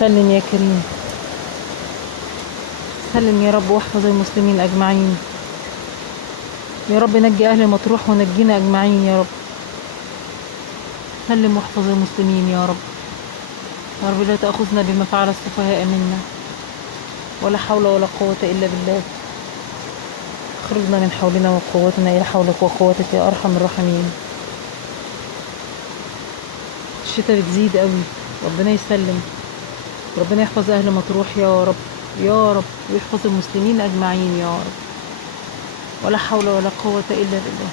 سلم يا كريم، سلم يا رب، واحفظ المسلمين أجمعين يا رب. نجي أهل مطروح ونجينا أجمعين يا رب. سلم واحفظ المسلمين يا رب. يا رب لا تأخذنا بما فعل السفهاء منا، ولا حول ولا قوة إلا بالله. اخرجنا من حولنا وقوتنا إلى حولك وقوتك يا أرحم الراحمين. الشتاء بتزيد قوي، ربنا يسلم. ربنا يحفظ أهل مطروح يا رب يا رب، ويحفظ المسلمين أجمعين يا رب. ولا حول ولا قوة إلا بالله.